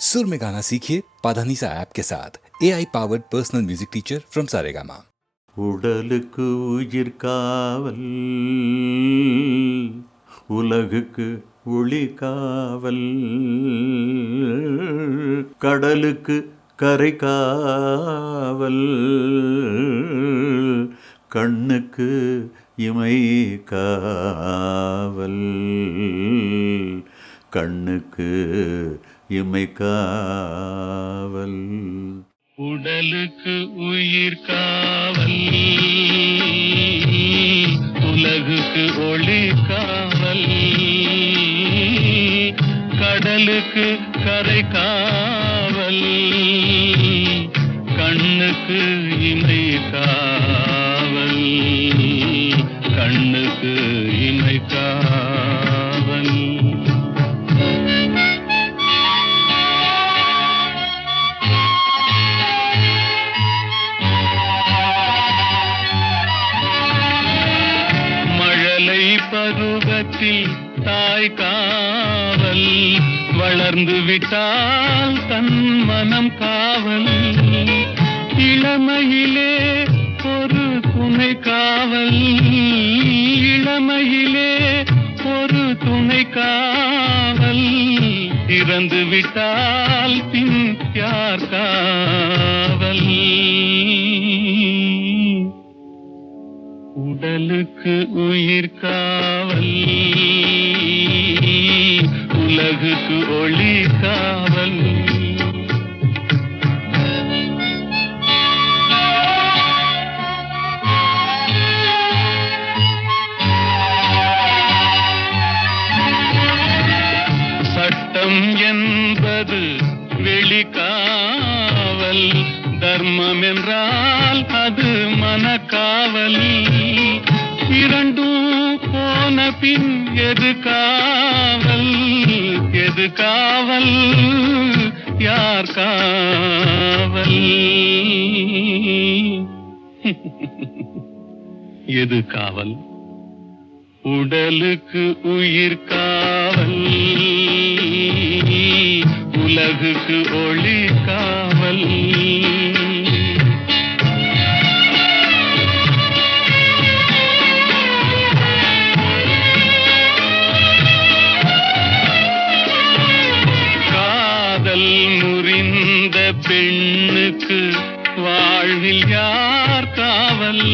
सुर में गाना सीखिए पाधानीसा ऐप के साथ। AI powered personal music teacher from Saregama. உடலுக்கு உயிர் காவல், உலகுக்கு ஒளி காவல், கடலுக்கு கரை காவல், கண்ணுக்கு இமை காவல், கண்ணுக்கு இமை காவல். உடலுக்கு உயிர் காவல், உலகுக்கு ஒளி காவல், கடலுக்கு கரை காவல், கண்ணுக்கு இமை காவல், கண்ணுக்கு இமை காவல். பருவத்தில் தாய் காவல், வளர்ந்து விட்டால் தன் மனம் காவல், இளமையிலே ஒரு துணை காவல், இளமையிலே ஒரு துணை காவல், இறந்து விட்டால் பின் யார் காவல். உடலுக்கு உயிர் காவல், உலகுக்கு ஒளி காவல். சட்டம் என்பது வெளிக்காவல், தர்மம் என்றால் அது மனக்காவல், இரண்டும் போன பின் எது காவல், எது காவல், யார் காவல், எது காவல். உடலுக்கு உயிர் காவல், உலகுக்கு ஒளி காவல். காதல் முறிந்த பெண்ணுக்கு வாழ்வில் யார் காவல்,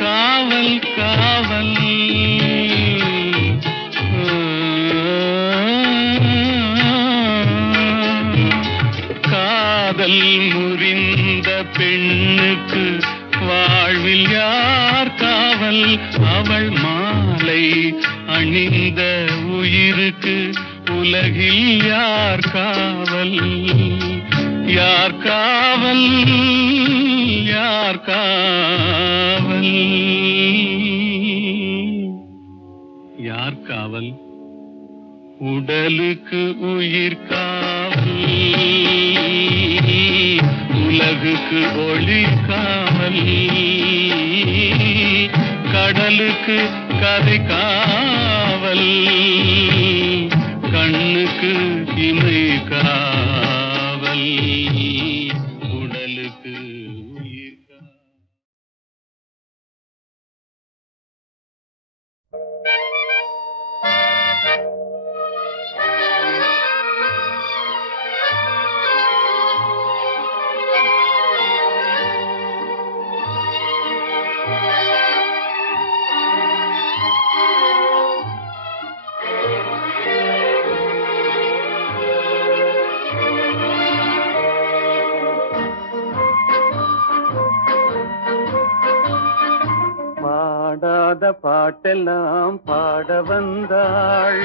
காவல் காவல். காதல் முறிந்த பெண்ணுக்கு வாழ்வில் யார் காவல், அவள் மாலை அணிந்த உயிருக்கு உலகில் யார் காவல், யார் காவல், யார் காவல், யார் காவல். உடலுக்கு உயிர் காவல், உலகுக்கு ஒளி காவல், கடலுக்கு கரை காவல், கண்ணுக்கு இமை காவல், உடலுக்கு உயிர் காவல். பாட்டெல்லாம் பாட வந்தாள்,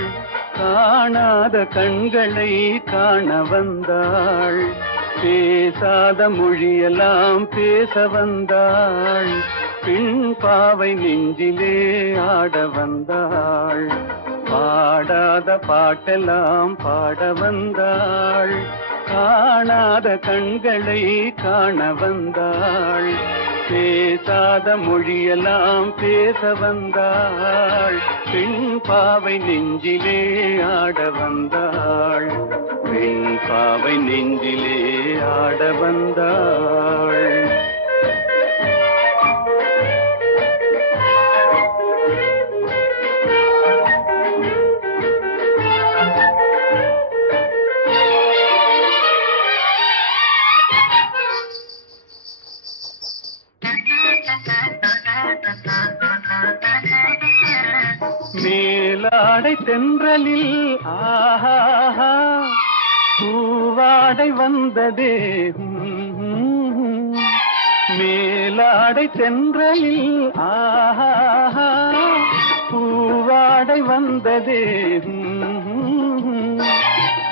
காணாத கண்களை காண வந்தாள், பேசாத மொழியெல்லாம் பேச வந்தாள், பின் பாவை நெஞ்சிலே ஆட வந்தாள். பாடாத பாட்டெல்லாம் பாட வந்தாள், காணாத கண்களை காண வந்தாள், பேசாத மொழியெல்லாம் பேச வந்தாள், பெண் பாவை நெஞ்சிலே ஆட வந்தாள். பெண் பாவை நெஞ்சிலே ஆட வந்தாள். மேலாடை தென்றலில் ஆஹா பூவாடை வந்ததே. மேலாடை தென்றலில் ஆஹா பூவாடை வந்ததே.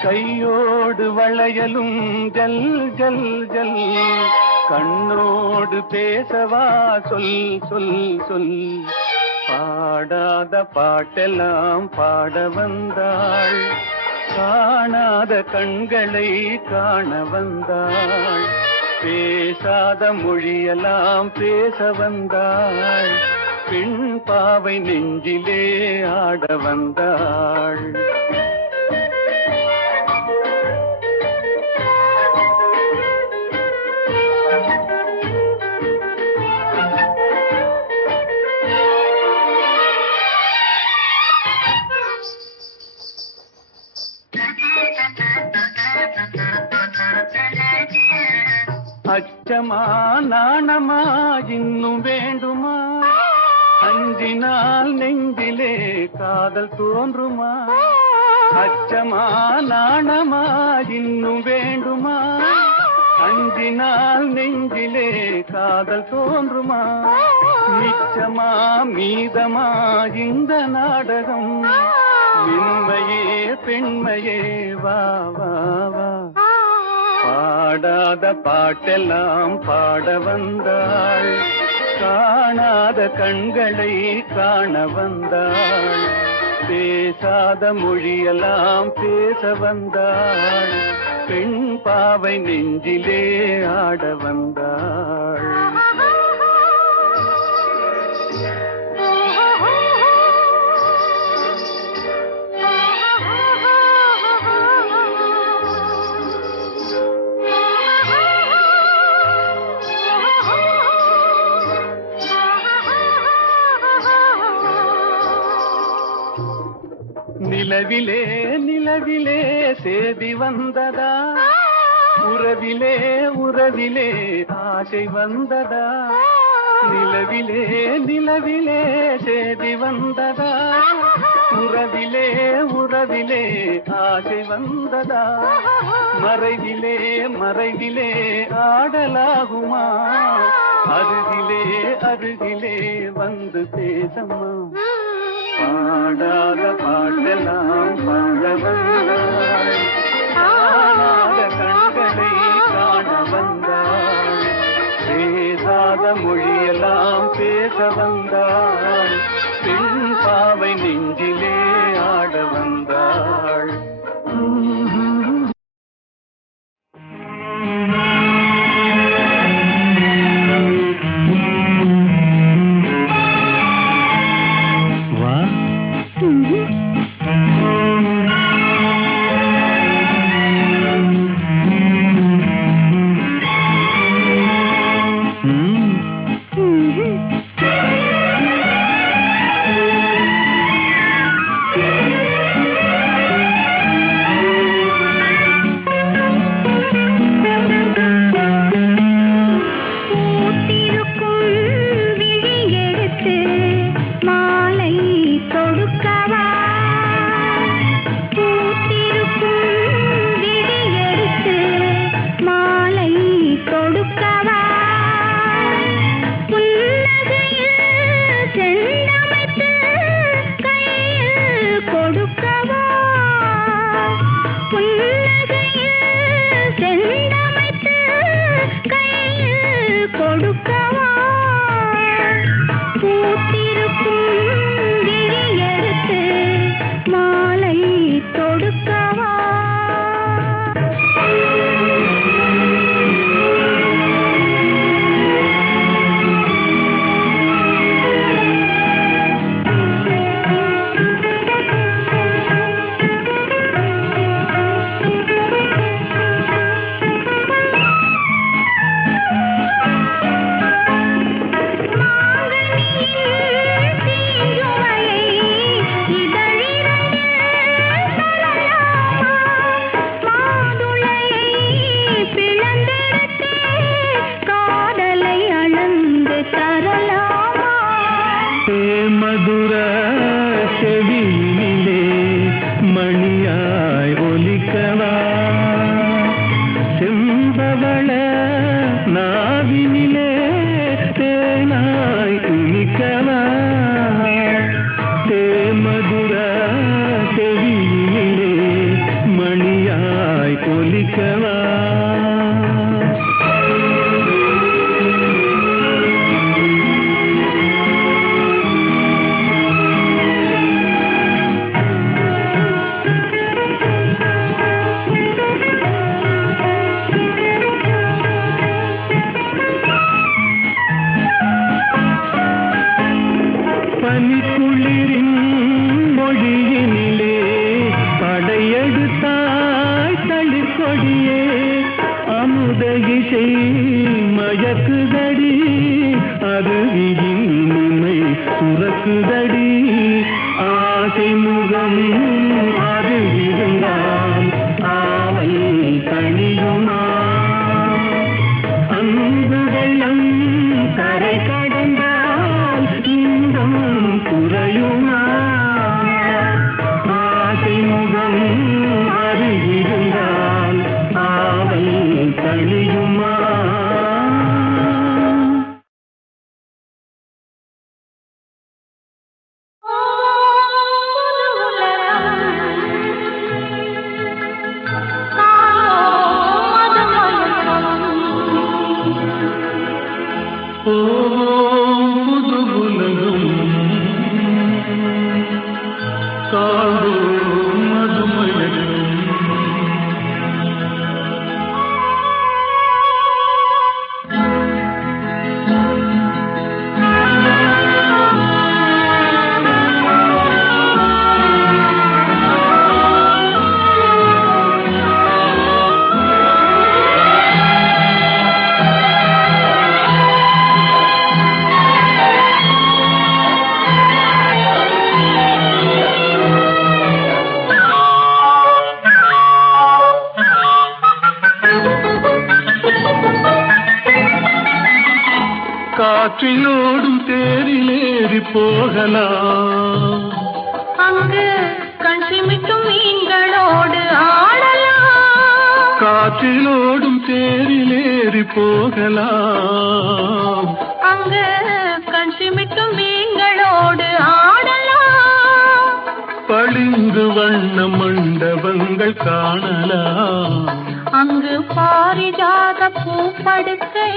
கையோடு வளையலும் ஜல் ஜல் ஜல், கண்ணோடு பேசவா சொல் சொல் சொல். பாடாத பாட்டெல்லாம் பாட வந்தாள், காணாத கண்களை காண வந்தாள். பேசாத மொழியெல்லாம் பேச வந்தாள், பெண் பாவை நெஞ்சிலே ஆட வந்தாள். அச்சமா நாணமா இன்னும் வேண்டுமா, அஞ்சினால் நெஞ்சிலே காதல் தோன்றுமா. அச்சமா நாணமா இன்னும் வேண்டுமா, அஞ்சினால் நெஞ்சிலே காதல் தோன்றுமா. மிச்சமா மீதமா இந்த நாடகம், மென்மையே பெண்மையே வா வா வா. பாடாத பாட்டெல்லாம் பாட வந்தாள், காணாத கண்களை காண வந்தாள். பேசாத மொழியெல்லாம் பேச வந்தாள், பெண் பாவை நெஞ்சிலே ஆட வந்தாள். நிலவிலே நிலவிலே சேதி வந்ததா, உறவிலே உறவிலே ஆசை வந்ததா. நிலவிலே நிலவிலே சேதி வந்ததா, உறவிலே உறவிலே ஆசை வந்ததா. மறைவிலே மறைவிலே ஆடலாகுமா, அருகிலே அருகிலே வந்து பேசம்மா. பாடாத பாட்டெல்லாம் பாட வந்தாள், காணாத கண்களை காண வந்தாள். பேசாத மொழியெல்லாம் பேச வந்தாள், பெண் பாவை நெஞ்சிலே ஆட வந்தாள். போகலா செம்பவள நாவினிலே தேனாய் துணிக்கலா தேமதுர செவியிலே மணியாய் ஒலிக்கலா பனிக்குளிரின் மொழியினிலே படையெடுத்தாய் தளிர்கொடியே அமுத இசை மயக்குதடி அது இனிமை சுரக்குதடி ஆசை முகம் அது இருந்தால் ஆவல் தனியுமா அன்பு வெள்ளம் கரை கடந்தால் இன்பம் குறையுமா ஆசை முகம் அது இருந்தால் ஆவல் தனியுமா புது உலகம் காதோ மதுமயக்கம் காற்றிலோடும் தேரிலேறி போகலாம் அங்கு கண் சிமிட்டும் மீன்களோடு ஆடலாம் காற்றிலோடும் தேரிலேறி போகலாம் அங்கு கண் சிமிட்டும் மீன்களோடு ஆடலாம் பளிங்கு வண்ண மண்டபங்கள் காணலாம் அங்கு பாரிஜாத பூப்படுக்கை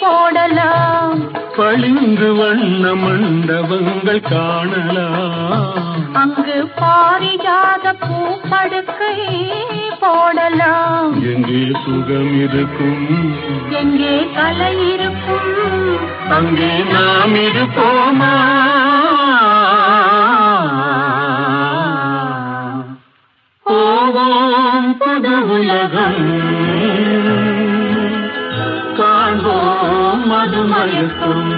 போடலாம் பளிங்கு வண்ண மண்டபங்கள் காணலாம் அங்கு பாரிஜாத பூப்படுக்கை போடலாம் எங்கே சுகம் இருக்கும் எங்கே கலை இருக்கும் அங்கே நாம் இருப்போமா போவோம் புது உலகம் காண்போம் மதுமயக்கம்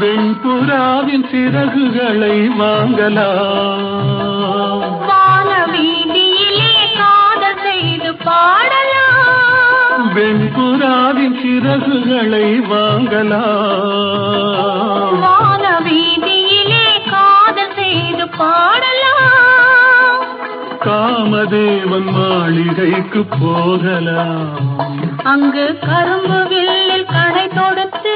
வெண்புறாவின் சிறகுகளை வாங்கலாம் வான வீதியிலே காதல் செய்து பாடலாம் வெண்புறாவின் சிறகுகளை வாங்கலாம் வான வீதியிலே காதல் செய்து பாடலாம் காமதேவன் மாளிகைக்கு போகலாம் அங்கு கரும்பு வில்லில் கடை தொடுத்து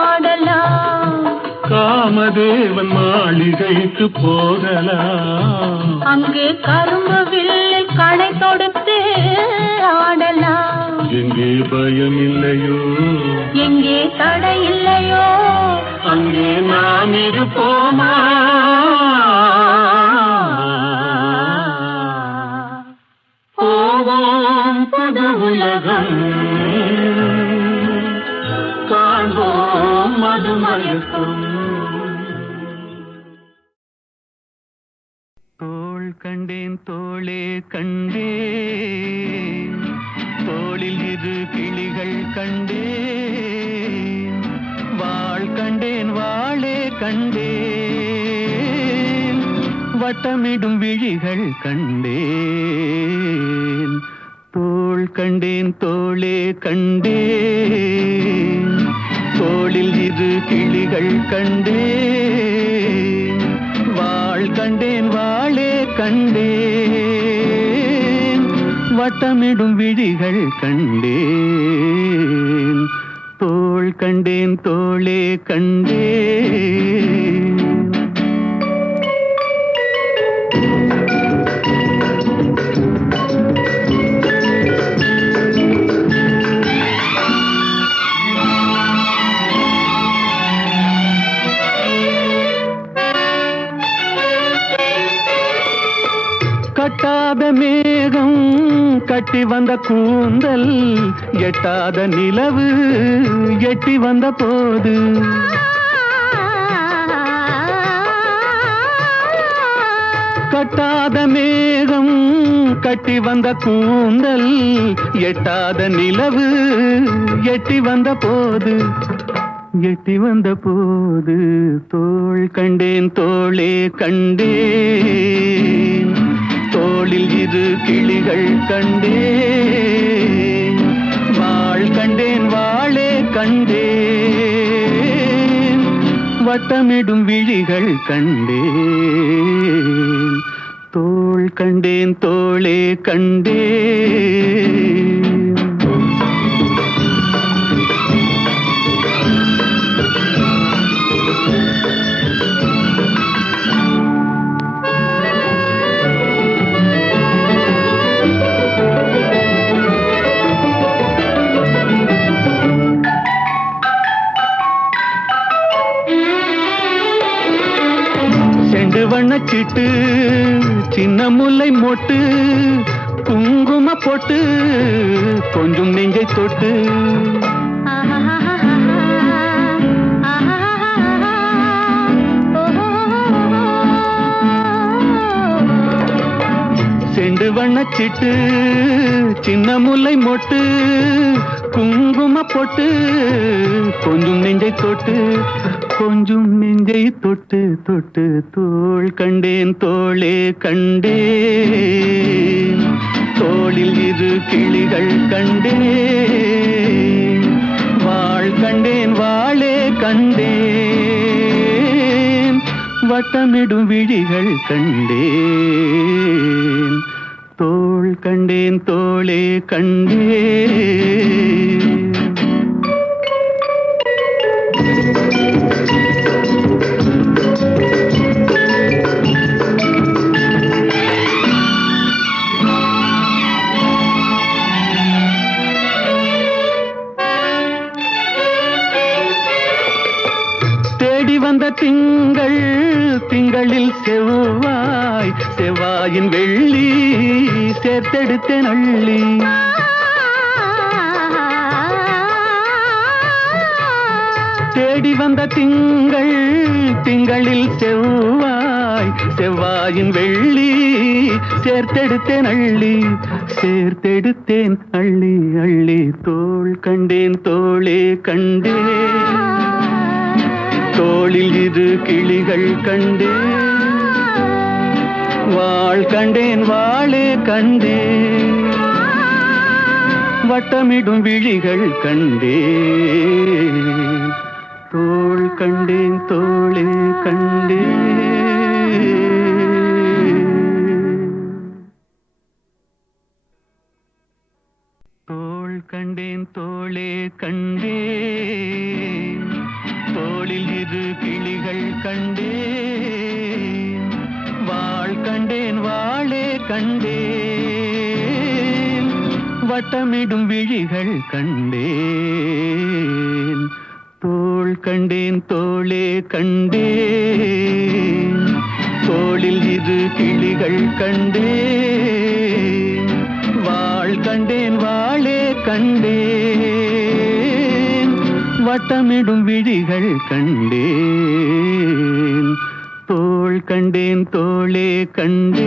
ஆடலாம் காமதேவன் மாளிகைக்கு போகலாம் அங்கு கரும்பு வில்லில் கடை தொடுத்து ஆடலாம் எங்கே பயம் இல்லையோ எங்கே தடை இல்லையோ அங்கே நாம் இருப்போமா போவோம் புது உலகம் காண்போம் மதுமயக்கம் தோள் கண்டேன் தோளே கண்டேன், தோளில் இரு கிளிகள் கண்டேன், வாள் கண்டேன் வாளே கண்டேன், வட்டமிடும் விழிகள் கண்டேன். தோள் கண்டேன் தோளே கண்டேன், தோளில் இரு கிளிகள் கண்டேன், வாள் கண்டேன் வாளே கண்டேன், வட்டமிடும் விழிகள் கண்டேன். தோள் கண்டேன் தோளே கண்டேன். கட்டாத மேகம் கட்டி வந்த கூந்தல், எட்டாத நிலவு எட்டி வந்த போது, கட்டாத மேகம் கட்டி வந்த கூந்தல், எட்டாத நிலவு எட்டி வந்த போது, எட்டி வந்த போது, தோள் கண்டேன் தோளே கண்டேன், தோளில் இரு கிளிகள் கண்டேன், வாள் கண்டேன் வாளே கண்டேன், வட்டமிடும் விழிகள் கண்டேன். தோள் கண்டேன் தோளே கண்டேன். வண்ணச்சிட்டு சின்ன முல்லை மொட்டு, குங்கும போட்டு கொஞ்சம் நெஞ்சை தொட்டு, செண்டு வண்ணச்சிட்டு சின்ன முல்லை மொட்டு, குங்கும போட்டு கொஞ்சம் நெஞ்சை தொட்டு, கொஞ்சம் நெஞ்சை தொட்டு தொட்டு, தோள் கண்டேன் தோளே கண்டேன், தோளில் இரு கிளிகள் கண்டேன், வாள் கண்டேன் வாளே கண்டேன், வட்டமிடும் விழிகள் கண்டேன். தோள் கண்டேன் தோளே கண்டேன். தேடி வந்த திங்கள், திங்களில் செவ்வாய், செவ்வாயின் வெள்ளி சேர்த்தெடுத்தேன் அள்ளி, தேடி வந்த திங்கள், திங்களில் செவ்வாய், செவ்வாயின் வெள்ளி சேர்த்தெடுத்தேன் அள்ளி, சேர்த்தெடுத்தேன் அள்ளி அள்ளி. தோள் கண்டேன் தோளே கண்டேன், தோளில் இரு கிளிகள் கண்டேன், வாள் கண்டேன் வாளே கண்டேன், வட்டமிடும் விழிகள் கண்டேன். தோள் கண்டேன் தோளே கண்டேன். தோள் கண்டேன் தோளே கண்டேன், தோளில் இரு கிளிகள் கண்டேன், வாள் கண்டேன் வாளே கண்டேன், வட்டமிடும் விழிகள் கண்டேன். தோள் கண்டேன் தோளே கண்டேன், தோளில் இரு கிளிகள் கண்டேன், வாள் கண்டேன் வாளே கண்டேன், வட்டமிடும் விழிகள் கண்டேன். தோள் தோள் கண்டேன் தோளே கண்டேன்.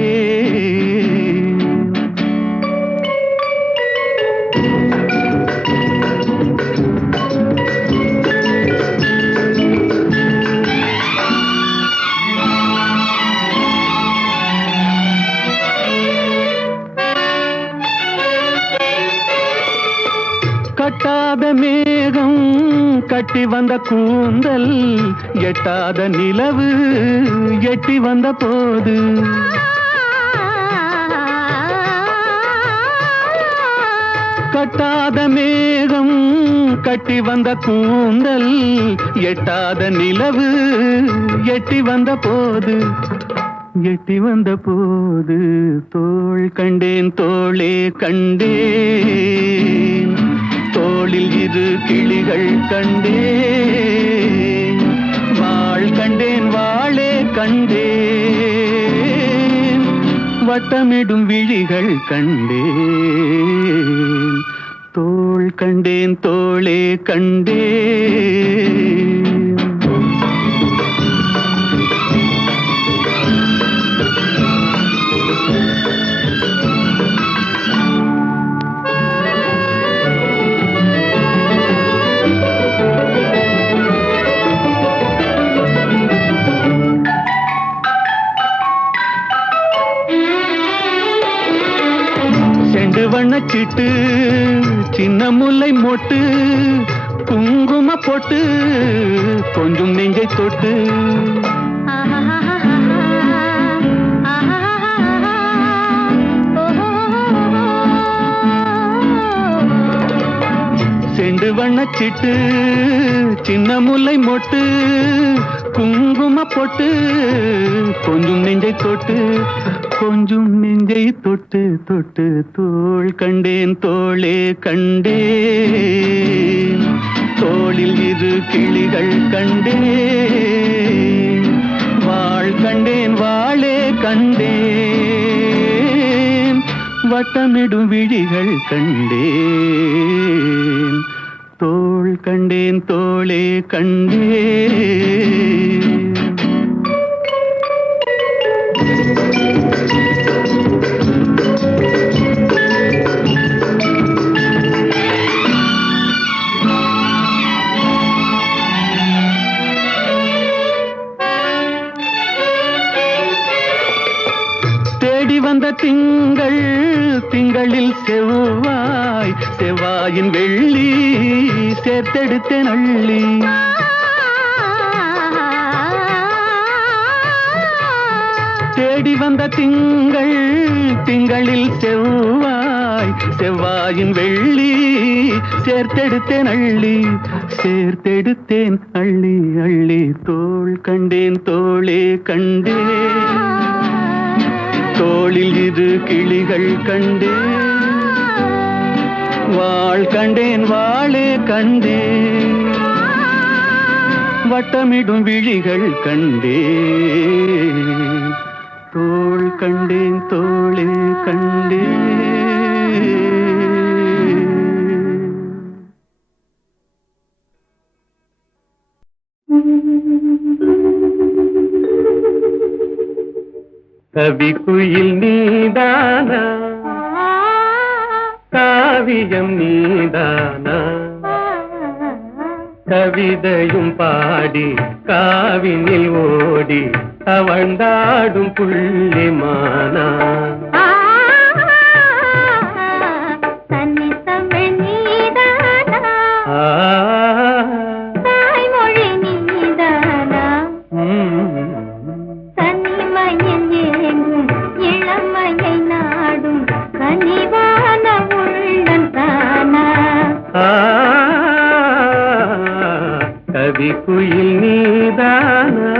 கட்டாத மேகம் கட்டி வந்த கூந்தல் எட்டாத நிலவு எட்டி வந்த போது கட்டாத மேகம் கட்டி வந்த கூந்தல் எட்டாத நிலவு எட்டி வந்த போது தோள் கண்டேன் தோளே கண்டேன். தோளில் இரு கிளிகள் கண்டேன். வாள் கண்டேன் வாளே கண்டேன். வட்டமிடும் விழிகள் கண்டேன். தோள் கண்டேன் தோளே கண்டேன். வண்ணச்சிட்டு சின்ன முல்லை மொட்டு குங்கும போட்டு கொஞ்சம் நெஞ்சை தொட்டு செண்டு வண்ணச்சிட்டு சின்ன முல்லை மொட்டு குங்கும போட்டு கொஞ்சம் நெஞ்சை தொட்டு தொட்டு தோள் கண்டேன் தோளே கண்டேன். தோளில் இரு கிளிகள் கண்டேன். வாள் கண்டேன் வாளே கண்டேன். வட்டமிடும் விழிகள் கண்டேன். தோள் கண்டேன் தோளே கண்டேன். திங்களில் செவ்வாயின் வெள்ளி சேர்த்தெடுத்தேன் அள்ளி. தேடி வந்த திங்களில் செவ்வாயின் வெள்ளி சேர்த்தெடுத்தேன் அள்ளி. தோள் கண்டேன் தோளே கண்டேன். தோளில் இரு கிளிகள் கண்டேன். வாள் கண்டேன் வாளே கண்டேன். வட்டமிடும் விழிகள் கண்டேன். தோள் கண்டேன் தோளே கண்டேன். கவிக்குயில் நீதானா காவியம் நீதானா கவிதையும் பாடி காவினில் ஓடி தவழ்ந்தாடும் புள்ளிமானா கவிக்குயில் நீதானா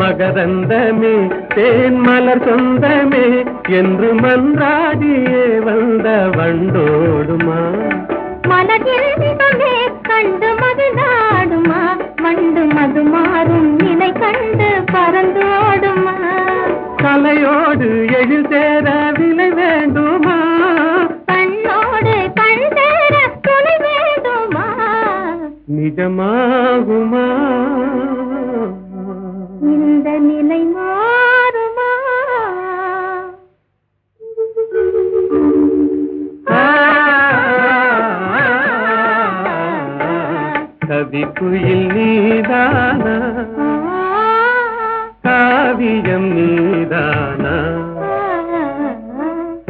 மகரந்தமே தேன் மலர் சொந்தமே என்று மன்றாடியே வந்த வண்டோடுமா மல மலர்ந்தமே கண்டு மகிழ்ந்தாடுமா மண்டு மது மாறும் நிலை கண்டு பறந்தோடுமா கலையோடு எழில் சேர விலை வேண்டுமா கண்ணோடு கண் சேர துணை வேண்டுமா நிஜமாகுமா இந்த நிலை மாறுமா கவி குயில் நீதானா காவியம் நீதானா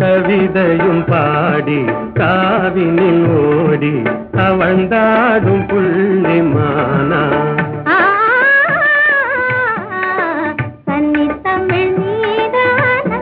கவிதையும் பாடி காவினில் ஓடி அவழ்ந்தாடும் புள்ளிமானா தன்னி தமிழ் நீதானா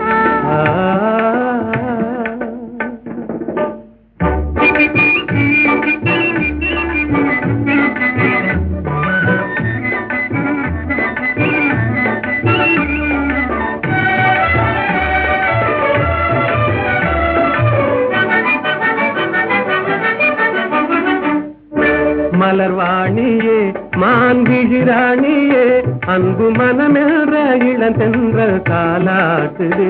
மலர்வாணியே மான்விழிராணியே அன்பு மனமென்ற இளந்தென்ற காலாட்டுதே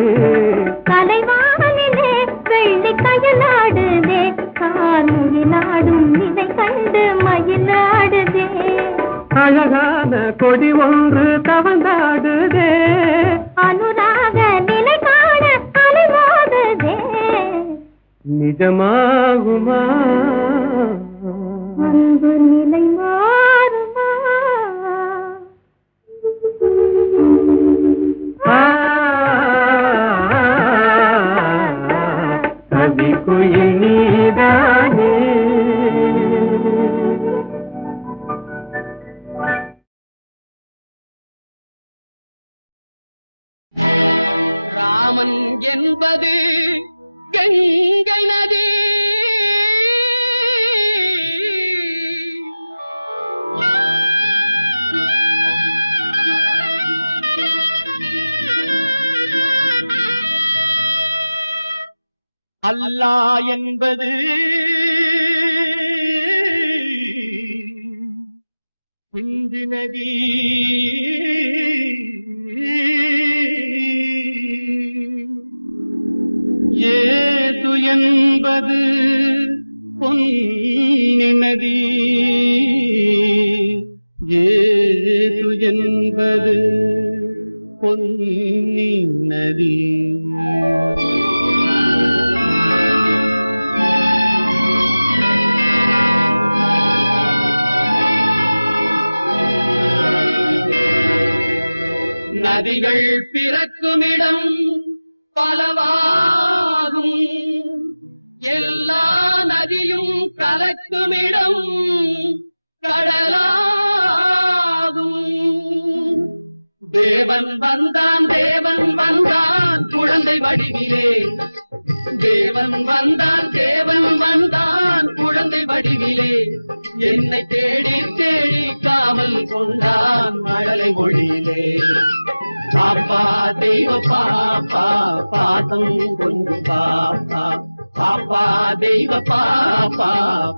கலைவானிலே வெள்ளி கயலாடுதே கார்முகிலாடும் நிலை கண்டு மயிலாடுதே அழகான கொடி ஒன்று தவந்தாடுதே அனுராக நிலை காண அலைவாடுதே நிஜமாகுமா அன்பு நிலை மாறுமா கவி குயில் நீதானே ராமன் என்பது கங்கை நதி அல்லாஹ் என்பது சிந்து நதி ஏது என்பது பொன்னி நதி ஏது என்பது பொன்னி நதி நதிகள் பிறக்குமிடம் பலவாகும் எல்லா நதியும் கலக்குமிடம் கடலாகும் தேவன் வந்தான் குழந்தை வடிவிலே தேவன் வந்தான் குழந்தை வடிவிலே என்னை தேடி தேடி காவல் கொண்டான் மழலை மொழியிலே பாப்பா தெய்வ பாப்பா பாசம் கொஞ்சம் பாப்பா பாப்பா தெய்வ பாப்பா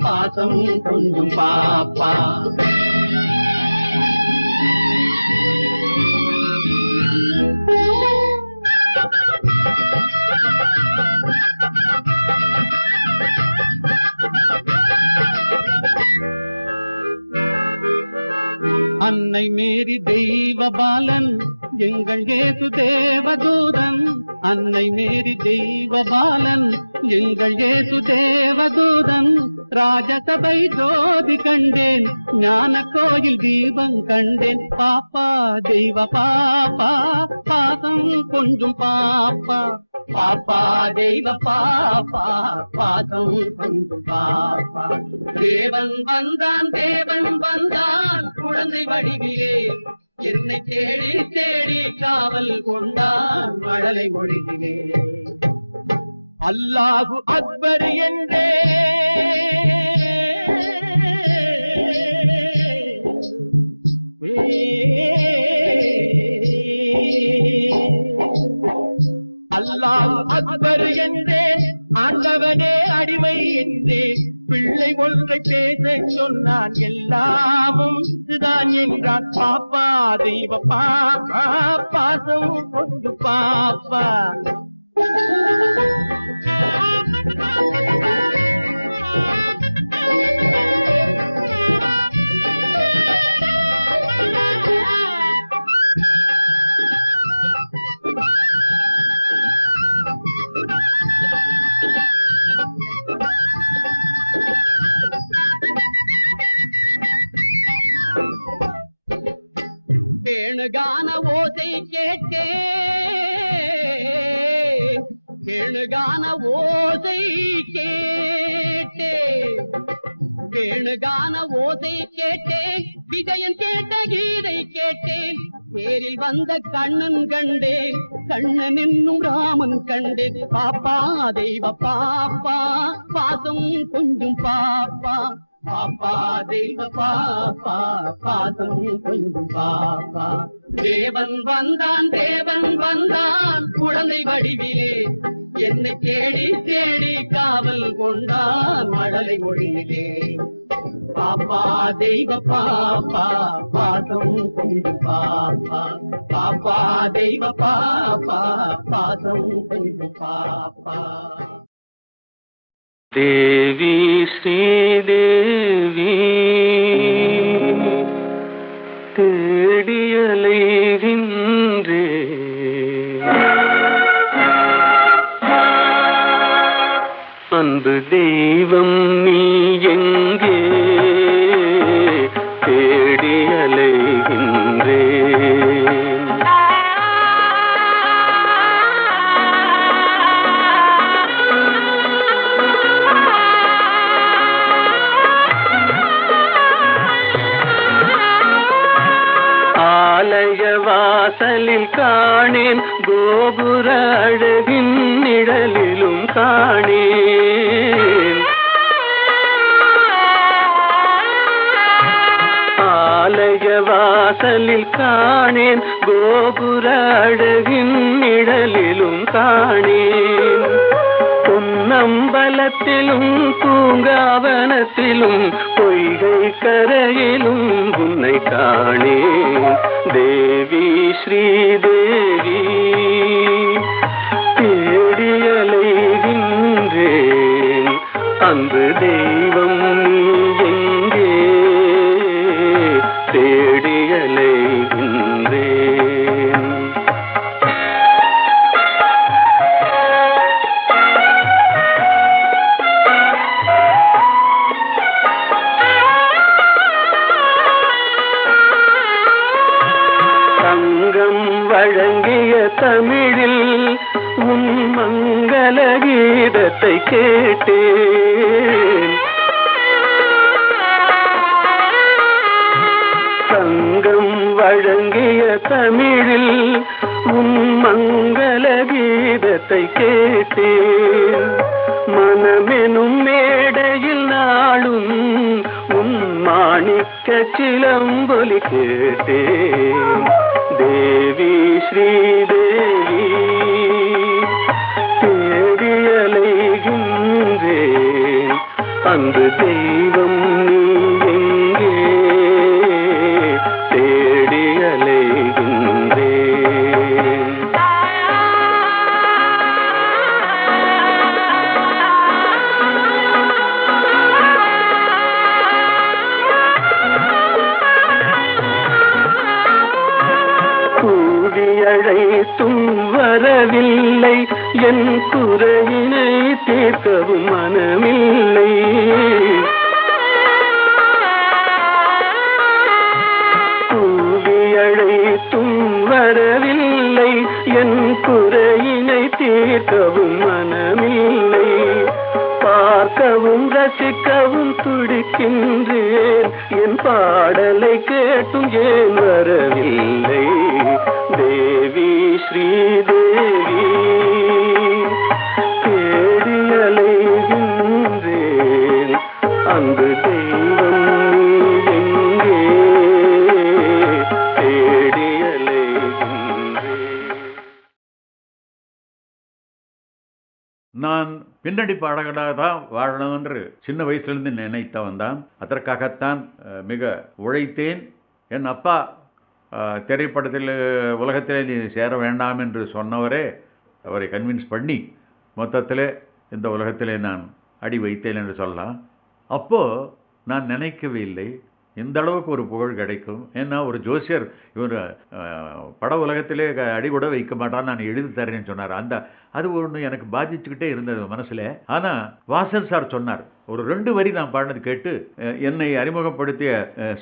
பாசம் கொஞ்சம் பாப்பா அன்னை மேரி தெய்வ பாலன் எங்கள் இயேசு தேவதூதன் அன்னை மேரி தெய்வ பாலன் எங்கள் இயேசு தேவதூதன் ராஜசபை ஜோதி கண்டேன் ஞான கோயில் தீபம் கண்டேன் பாப்பா தெய்வ பாப்பா பாசம் கொஞ்சம் பாப்பா பாப்பா தெய்வ பாப்பா பாசம் கொஞ்சம் பாப்பா தேவன் வந்தான் குழந்தை வடிவிலே என்னை தேடி தேடி காவல் கொண்டான் மழலை மொழியிலே அல்லாஹு அக்பர் என்றே அல்லாஹ் அக்பர் என்றே ஆண்டவனே அடிமை என்றே பிள்ளை ஒன்றை பேச சொன்னான் எல்லாமும் இதுதான் என்றான் பாப்பா தெய்வ பாப்பா பாசம் கொண்டு பாப்பா வேணுகான ஓசை கேட்டேன் வேணுகான ஓசை கேட்டேன் வேணுகான ஓசை கேட்டேன் விஜயன் கேட்ட கீதை கேட்டேன் தேரில் வந்த கண்ணன் கண்டேன் கண்ணன் என்னும் ராமன் கண்டேன் பாப்பா தெய்வ பாப்பா பாசம் கொஞ்சம் பாப்பா பாப்பா தெய்வ பாப்பா பாசம் கொஞ்சம் பாப்பா தேவன் வந்தான் குழந்தை வடிவிலே என்னை தேடி தேடி காவல் கொண்டான் மழலை மொழியிலே பாப்பா தெய்வ பாப்பா பாசம் கொஞ்சம் பாப்பா பாப்பா தெய்வ பாப்பா பாசம் கொஞ்சம் பாப்பா தேவி ஸ்ரீதேவி தேடியலைகின்றே அன்பு தெய்வம் நீ எங்கே தேடியலைகின்றே வாசலில் காணேன் கோபுர அழகின் நிழலிலும் காணேன் ஆலய வாசலில் காணேன் கோபுர அழகின் நிழலிலும் காணேன் பொன்னம்பலத்திலும் பூங்காவனத்திலும் பொய்கை கரையிலும் உன்னை காணேன் தேவி ஸ்ரீதேவி தேடியலைகின்றேன் அன்பு தெய்வம் நீ எங்கே தேடியலைகின்றேன் வழங்கிய தமிழில் உன் மங்கள கீதத்தை கேட்டேன் சங்கம் வழங்கிய தமிழில் உன் மங்கள கீதத்தை கேட்டேன் மனமெனும் மேடையில் நாளும் உன் மாணிக்க சிலம்பொலி கேட்டேன் தேவி ஸ்ரீதேவி தேடியலைகின்றேன் அன்பு தெய்வம் நீ எங்கே தேடியலைகின்றேன் அழைத்தும் வரவில்லை என் குறையினை தீர்க்கவும் மனமில்லை கூவி அழைத்தும் வரவில்லை என் குறையினை தீர்க்கவும் மனமில்லை பார்க்கவும் ரசிக்கவும் துடிக்கின்றேன் என் பாடலை கேட்டும் ஏன் வரவில்லை தேவி ஸ்ரீதேவி தேடியலைகின்றேன் அன்பு தெய்வம் நீ எங்கே தேடியலைகின்றேன் நான் பின்னணி பாடகராக தான் வாழணும் என்று சின்ன வயசுலேருந்து நினைத்தவன் தான். அதற்காகத்தான் மிக உழைத்தேன். என் அப்பா திரைப்படத்தில் உலகத்திலே நீ சேர வேண்டாம் என்று சொன்னவரே அவரை கன்வின்ஸ் பண்ணி மொத்தத்தில் இந்த உலகத்திலே நான் அடி வைத்தேன் என்று சொல்லலாம். அப்போது நான் நினைக்கவே இல்லை இந்த அளவுக்கு ஒரு புகழ் கிடைக்கும். ஏன்னா ஒரு ஜோசியர் இவர் பட உலகத்திலே அடி கூட வைக்க மாட்டான், நான் எழுதி தரேன்னு சொன்னார். அது ஒன்று எனக்கு பாதிச்சுக்கிட்டே இருந்தது மனசில். ஆனால் வாசன் சார் சொன்னார், ஒரு 2 வரி நான் பாடினது கேட்டு என்னை அறிமுகப்படுத்திய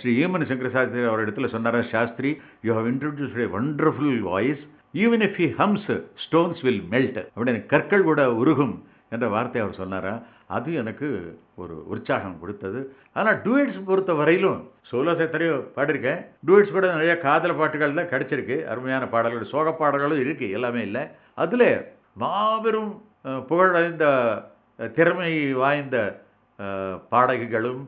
ஸ்ரீ ஈமன் சங்கர சாஸ்திரி அவர் இடத்துல சொன்னார், Shastri, you have introduced a wonderful voice, even if he hums stones will melt, அப்படின்னு கற்கள் கூட உருகும் என்ற வார்த்தை அவர் சொன்னாரா. அது எனக்கு ஒரு உற்சாகம் கொடுத்தது. ஆனால் டூயட்ஸ் பொறுத்த வரையிலும் சோலோஸ் எத்தனையோ பாடிருக்கேன். டூயட்ஸ் கூட நிறைய காதல் பாட்டுகள் தான் கிடச்சிருக்கு, அருமையான பாடல்கள், சோக பாடல்களும் இருக்குது, எல்லாமே இல்லை. அதில் மாபெரும் புகழடைந்த திறமை வாய்ந்த பாடகர்களும்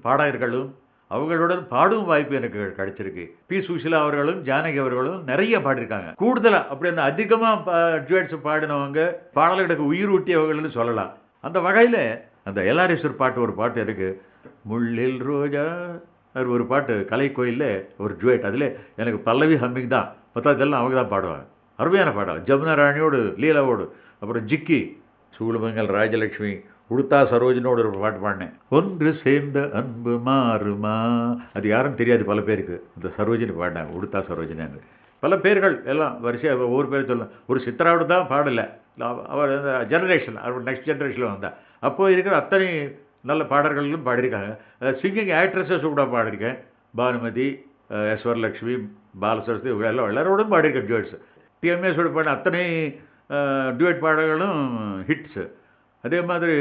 அவர்களுடன் பாடும் வாய்ப்பு எனக்கு கிடைச்சிருக்கு. பி. சுஷீலா அவர்களும் ஜானகி அவர்களும் நிறைய பாடியிருக்காங்க. கூடுதலாக அப்படி அந்த அதிகமாக டூயட்ஸ் பாடினவங்க பாடல்களுக்கு உயிர் ஊட்டியவர்கள்னு சொல்லலாம். அந்த வகையில் அந்த எல்ஆர்எஸ்வர் பாட்டு ஒரு பாட்டு இருக்குது, முள்ளில் ரோஜா, அது ஒரு பாட்டு கலைக்கோயிலில் ஒரு ஜுவேட். அதில் எனக்கு பல்லவி ஹம்மிங் தான், மற்றதெல்லாம் அவங்க தான் பாடுவாங்க. அருமையான பாடம். ஜமுனா ராணியோடு லீலாவோடு, அப்புறம் ஜிக்கி, சூளுமங்கல் ராஜலட்சுமி, உடுத்தா சரோஜனோடு ஒரு பாட்டு பாடினேன், ஒன்று சேர்ந்த அன்பு மாறுமா. அது யாரும் தெரியாது பல பேருக்கு. இந்த சரோஜினி பாடினாங்க, உடுத்தா சரோஜினி. பல பேர்கள் எல்லாம் வரிசையாக ஒவ்வொரு பேர் சொல்லலாம். ஒரு சித்ராவோடு தான் பாடலை, அவர் ஜெனரேஷன், அவர் நெக்ஸ்ட் ஜெனரேஷனில் வந்தால் அப்போ இருக்கிற அத்தனை நல்ல பாடல்களும் பாடியிருக்காங்க. சிங்கிங் ஆக்ட்ரஸஸ் கூட பாடியிருக்கேன். பானுமதி, ஈஸ்வரலட்சுமி, பாலசரஸ்வதி, எல்லாரோடும் பாடியிருக்கேன் டியூட்ஸ். டிஎம்எஸோட பாடின அத்தனை டியூட் பாடல்களும் ஹிட்ஸு. அதே மாதிரி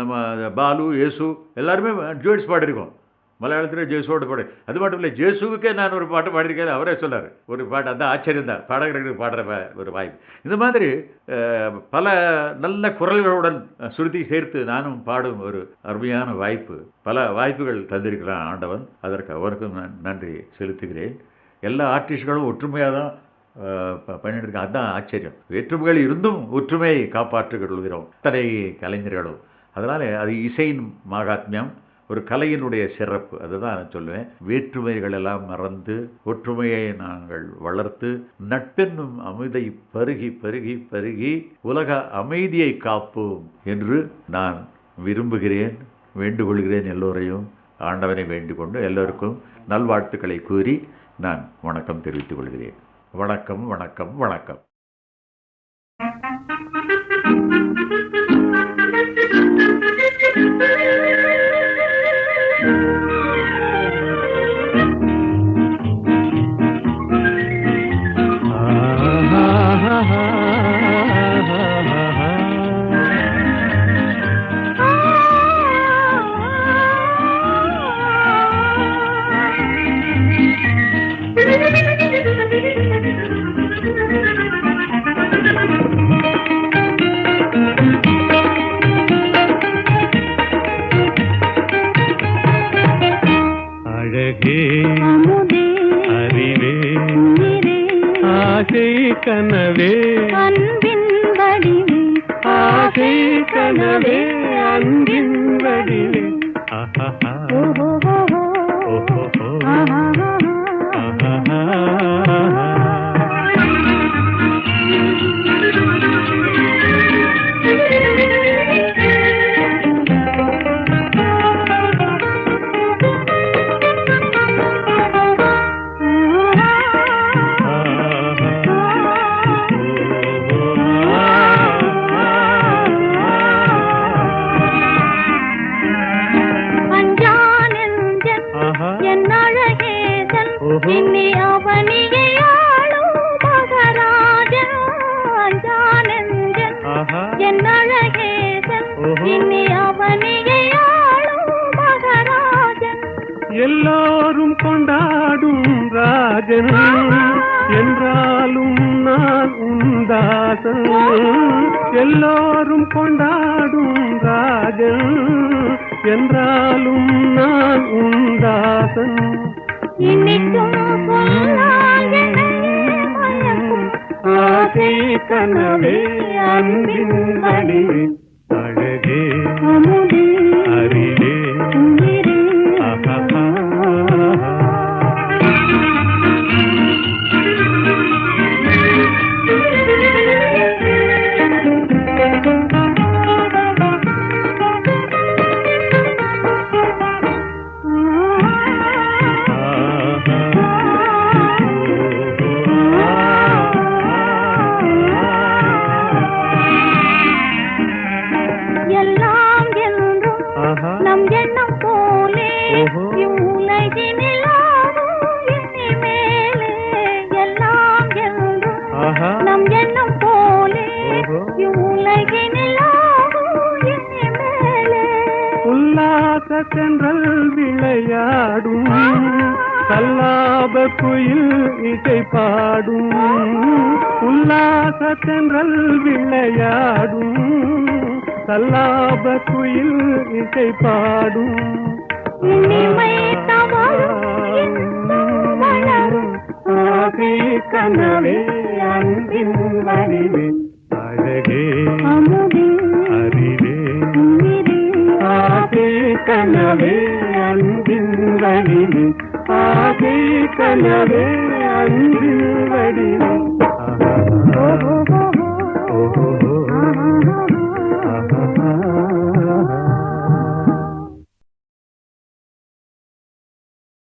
நம்ம பாலு, இயேசு எல்லாருமே டியூட்ஸ் பாடியிருக்கோம். மலையாளத்தில் ஜேசுவோட பாடு. அது மட்டும் இல்லை, ஜேசுவுக்கே நான் ஒரு பாட்டு பாடியிருக்கேன், அவரே சொன்னார் ஒரு பாட்டு. அந்த ஆச்சரியம் தான் பாடகர்களுக்கு பாடுற ஒரு வாய்ப்பு. இந்த மாதிரி பல நல்ல குரல்களுடன் சுருதி சேர்த்து நானும் பாடும் ஒரு அருமையான வாய்ப்பு, பல வாய்ப்புகள் தந்திருக்கிறான் ஆண்டவன். அதற்கு அவருக்கும் நான் நன்றி செலுத்துகிறேன். எல்லா ஆர்டிஸ்ட்களும் ஒற்றுமையாக தான் பண்ணிட்டு இருக்கேன். அதுதான் ஆச்சரியம். வேற்றுமைகள் இருந்தும் ஒற்றுமையை காப்பாற்றிக் கொள்கிறோம் அத்தனை கலைஞர்களும். அதனால் அது இசையின் மகாத்மியம், ஒரு கலையினுடைய சிறப்பு. அதுதான் நான் சொல்லுவேன். வேற்றுமைகள் எல்லாம் மறந்து ஒற்றுமையை நாங்கள் வளர்த்து நட்பென்னும் அமிர்தை பருகி பருகி பருகி உலக அமைதியை காப்போம் என்று நான் விரும்புகிறேன், வேண்டுகொள்கிறேன். எல்லோரையும் ஆண்டவனை வேண்டிக் கொண்டு எல்லோருக்கும் நல்வாழ்த்துக்களை கூறி நான் வணக்கம் தெரிவித்துக் கொள்கிறேன். வணக்கம், வணக்கம், வணக்கம். கனவே அன்பின் வடிவே, ஆசை கனவே அன்பின் வடிவே. எல்லோரும் கொண்டாடும் ராஜன் என்றாலும் நான் உந்தாசன். எல்லோரும் கொண்டாடும் ராஜன் என்றாலும் நான் உந்தாசன். ஆசை கனவே அன்பின் வடிவே, அழகே தென்றல் விளையாடும் கல்லாப குயில் இசை பாடும் உல்லாச தென்றல் விளையாடும் கல்லாப குயில் இசை பாடும் இனிமை தவழும் வளரும் ஆசை கனவே அன்பின் வடிவே அழகே அமுதே அறிவே உயிரே ஆசை கனவே அன்பின் வடிவே ஆசை கனவே அன்பின் வடிவே ஓ ஓ ஓ ஓ